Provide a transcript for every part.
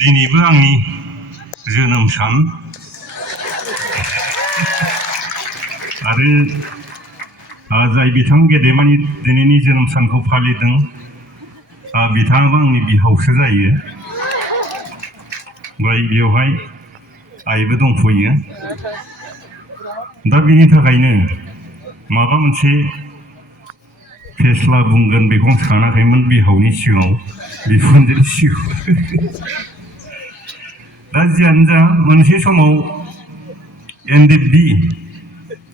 दिनैबो आंनि जोनोम सान आरो जाय बिथां गेदेमानि दिनैनि जोनोम सानखौ फालिदों बिथाङाबो आंनि बिहावसो जायो। ओमफ्राय बेवहाय आइबो दंफैयो। दा बिनि थाखायनो माबा मोनसे फेस्ला बुंगोन बेखौ आं सानाखैमोन बिहावनि सिगाङाव बिखुनजोनि सिगाङाव। दा जियानो जा मोनसे समाव NDFB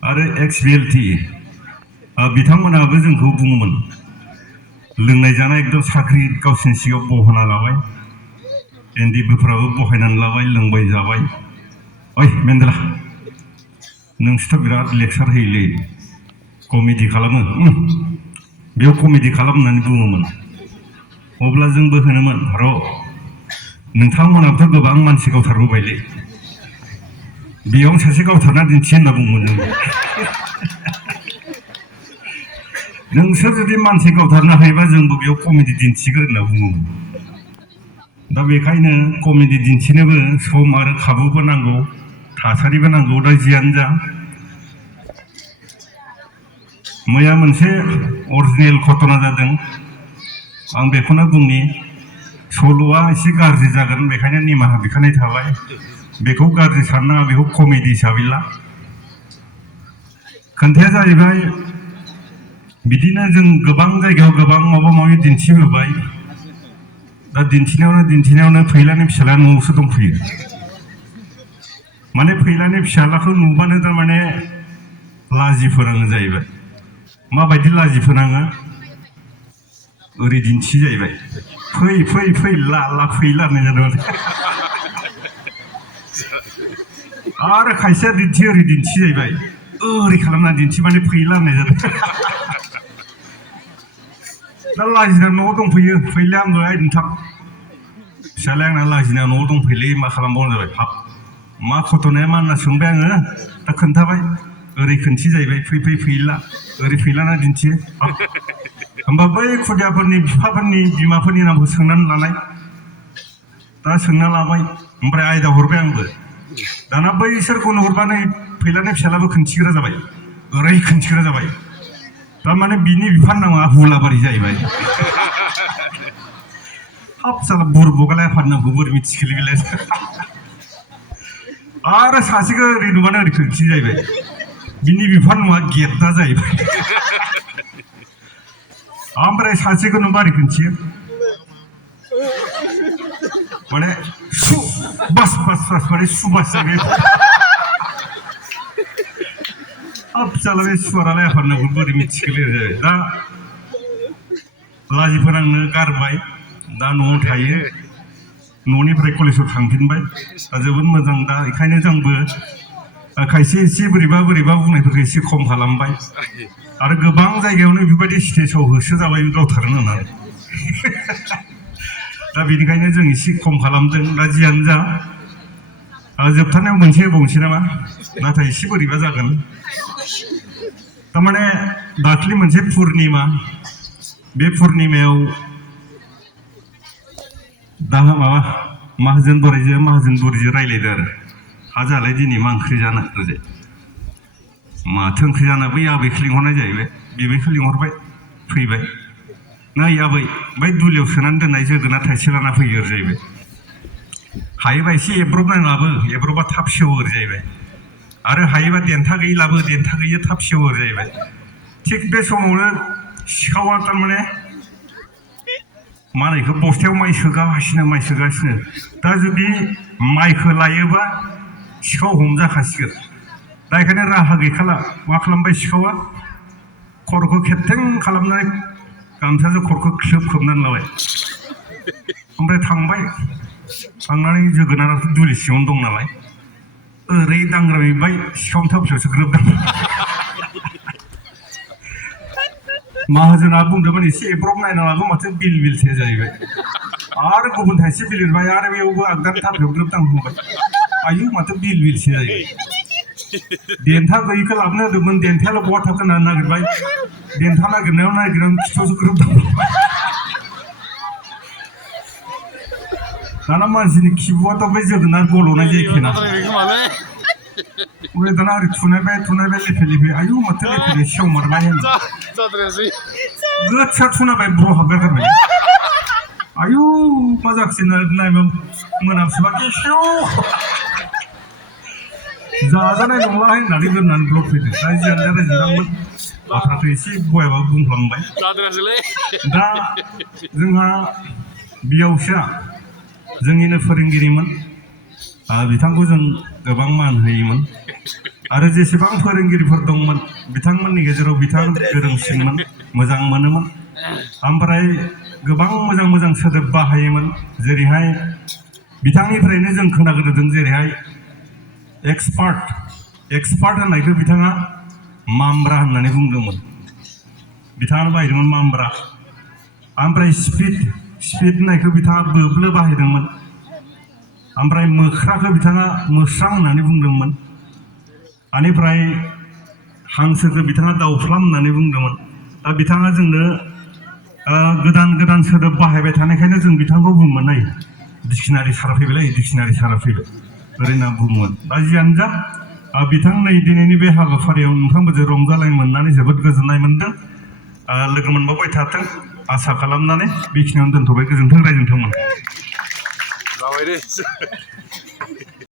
आरो XBLT बिथांमोनाबो जोंखौ बुङोमोन लोंनाय जानाय एकदम साख्रि गावसिनि सिगाङाव बहना लाबाय। NDFBफ्राबो बहायनानै लाबाय लोंबाय जाबाय। ओइ मेन्देला नोंसोरथ' बिराद लेक्सार होयोलै कमेडि खालामो बेयाव कमेडि खालाम होननानै बुङोमोन। अब्ला जोंबो होनोमोन र' नोंथांमोनाबोथ' गोबां मानसि गावथारबोबायलै बेयावनो सासे गावथारना दिन्थि होनना बुङोमोन जों। नोंसोर जुदि मानसि गावथारनो हायोबा जोंबो बेयाव कमेडि दिन्थिगोन होनना बुङोमोन। दा बेखायनो कमेडि दिन्थिनोबो सम आरो खाबुबो नांगौ थासारिबो नांगौ। दा जियानो जा मैया मोनसे अरिजिनेल घटना जादों आं बेखौनो बुंनि सल'आ एसे गाज्रि जागोन बेखायनो निमाहा बिखानाय थाबाय। बेखौ गाज्रि साननाङा बेखौ कमेडि हिसाबै ला। खोथाया जाहैबाय बिदिनो जों गोबां जायगायाव गोबां माबा माबि दिन्थिबोबाय। दा दिन्थिनायावनो फैलानि फिसाला न'आवसो दंफैयो। माने फैलानि फिसालाखौ नुबानो थारमाने लाजि फोनाङो जाहैबाय। माबायदि लाजि फोनाङो ओरै दिन्थि जाहैबाय फै फै फै ला फैला होननाय जादों। आरो खायसेया दिन्थि ओरै दिन्थि जाहैबाय ओरै खालामना दिन्थि माने फैला होननाय जादों। दा लाजिना न'आव दंफैयो फैला आंबो नोंथां फिसालाया आंना लाजिना न'आव दंफैलै मा खालामबावनो जाबाय हाब मा घटनाया मा होनना सोंबाय आङो दा खोन्थाबाय ओरै खोन्थि जाहैबाय फै फै फैला ओरै फैलाना दिन्थियो। होमबा बै खुदियाफोरनि बिफाफोरनि बिमाफोरनि नामखौ सोंनानै लानाय। दा सोंना लाबाय ओमफ्राय आयदा हरबाय आंबो। दाना बैसोरखौ नुहुरबानो फैलानि फिसालाबो खोन्थिग्रा जाबाय ओरै खोन्थिग्रा जाबाय। थारमाने बिनि बिफानि नामा हुलाबारि जाहैबाय। हाब साला बुरबकालाय आफानि नामखौ बोरै मिथिखोलै बेलाय। आरो सासेखौ ओरै नुबानो ओरै खोन्थि जाहैबाय बिनि बिफानि नङा गेद्दा जाहैबाय। ओमफ्राय सासेखौ नुबा ओरै खोन्थियो माने सु बास बास बास माने सुबास जाहैबाय। हाब साला बे सुवारालाय आफानि नामखौ बोरै मिथिखोलै जाहैबाय। दा लाजि फोनांनो गारबाय दा न'आव थायो। न'निफ्राय कलेजाव थांफिनबाय दा जोबोद मोजां। दा बेखायनो जोंबो खायसे एसे बोरैबा बुंनायफोरखौ एसे खम खालामबाय। आरो गोबां जायगायावनो बेबायदि स्टेजाव होसो जाबाय गावथारनो होननानै। दा बेनिखायनो जों एसे खम खालामदों। दा जियानो जा जोबथारनायाव मोनसे बुंसै नामा नाथाय एसे बोरैबा जागोन। थारमाने दाख्लि मोनसे पुर्निमा बे पुर्निमायाव दा माबा माहाजोन बोराइजों रायज्लायदो आरो हा जालाय दिनै मा ओंख्रि जानो ओरैजाय माथो ओंख्रि जानो बै आबैखौ लिंहरनाय जाहैबाय। बेबैखौ लिंहरबाय फैबाय नै आबै बै दुलियाव सोनानै दोननाय जोगोनार थाइसे लाना फैयो ओरै जाहैबाय। हायोबा एसे एब्रबनानै लाबो एब्रबा थाब सेवो ओरै जाहैबाय। आरो हायोबा देन्था गैयै लाबो देन्था गैयै थाब सेवो ओरै जाहैबाय। थिग बे समावनो सिखावा थारमाने मालायखौ बस्थायाव माइ सोगासिनो दा जुदि माइखौ लायोबा सिखाव हमजाखासिगोन। दा बेखायनो राहा गैखाला मा खालामबाय सिखावा खर'खौ खेबथें खालामनानै गामसाजों खर'खौ खोबनानै लाबाय। ओमफ्राय थांनानै जोगोनाराथ' दुलि सिङावनो दं नालाय ओरै दांग्रामहैबाय सिखावनि थाफियावसो ग्रोब दांबाय। माहाजोना बुंदोंमोन एसे एब्रब नायना लाबो माथो बिलसो जाहैबाय। आरो गुबुन थाइसे बिलिरबाय आरो बेयावबो आगदानि थाफायाव ग्रोब दांबाय आयु माथो बिलसो जाहैबाय। देन्था गैयिखौ लाबोनो होदोंमोन देन्थायाल' बहा थाखो होननानै नागिरबाय देन्था नागिरनायावनो खिथुआवसो ग्रोब दांबाय। दाना मानसिनि खिबुआथ' बे जोगोनार गल'नाय जायोखेना ओमफ्राय दाना ओरै थुनायबाय लेफे आयु माथो लेफे सेवमारबाय गोसा थुनाबाय ब्र' हाबबाय गारबाय आयु मा जाखिसै नायबा मोनामसोबा गेसेव जाजानाय नंलाहाय होननानै गोरनानै ब्लड फैदों दा जियानो जा रायजोदांमोन बाथ्राखौ एसे बयाबा बुंफ्लांबाय दा जोंहा बियावसोआ जोंनिनो फोरोंगिरिमोन बिथांखौ जों गोबां मान होयोमोन आरो जेसेबां फोरोंगिरिफोर दंमोन बिथांमोननि गेजेराव बिथां गोरोंसिनमोन मोजां मोनोमोन ओमफ्राय गोबां मोजां सोदोब बाहायोमोन जेरैहाय बिथांनिफ्रायनो जों खोनाग्रोदों जेरैहाय एक्सपार्ट होननायखौ बिथाङा मामब्रा होननानै बुंदोंमोन बिथाङा बाहायदोंमोन मामब्रा ओमफ्राय स्पिड होननायखौ बिथाङा बोब्लो बाहायदोंमोन ओमफ्राय मोख्राखौ बिथाङा मोस्रां होननानै बुंदोंमोन बेनिफ्राय हांसोखौ बिथाङा दाउफ्लाम होननानै बुंदोंमोन दा बिथाङा जोंनो गोदान सोदोब बाहायबाय थानायखायनो जों बिथांखौ बुंमोन नाय डिक्सनारि सारा फैबाय ओरै होनना बुङोमोन दा जियानो जा बिथां नै दिनैनि बे हाबाफारियाव नोंथांमोनजों रंजालाय मोननानै जोबोद गोजोननाय मोनदों लोगो मोनबावबाय थाथों आसा खालामनानै बेखिनियावनो दोनथ'बाय गोजोन्थों रायजोनथोंमोन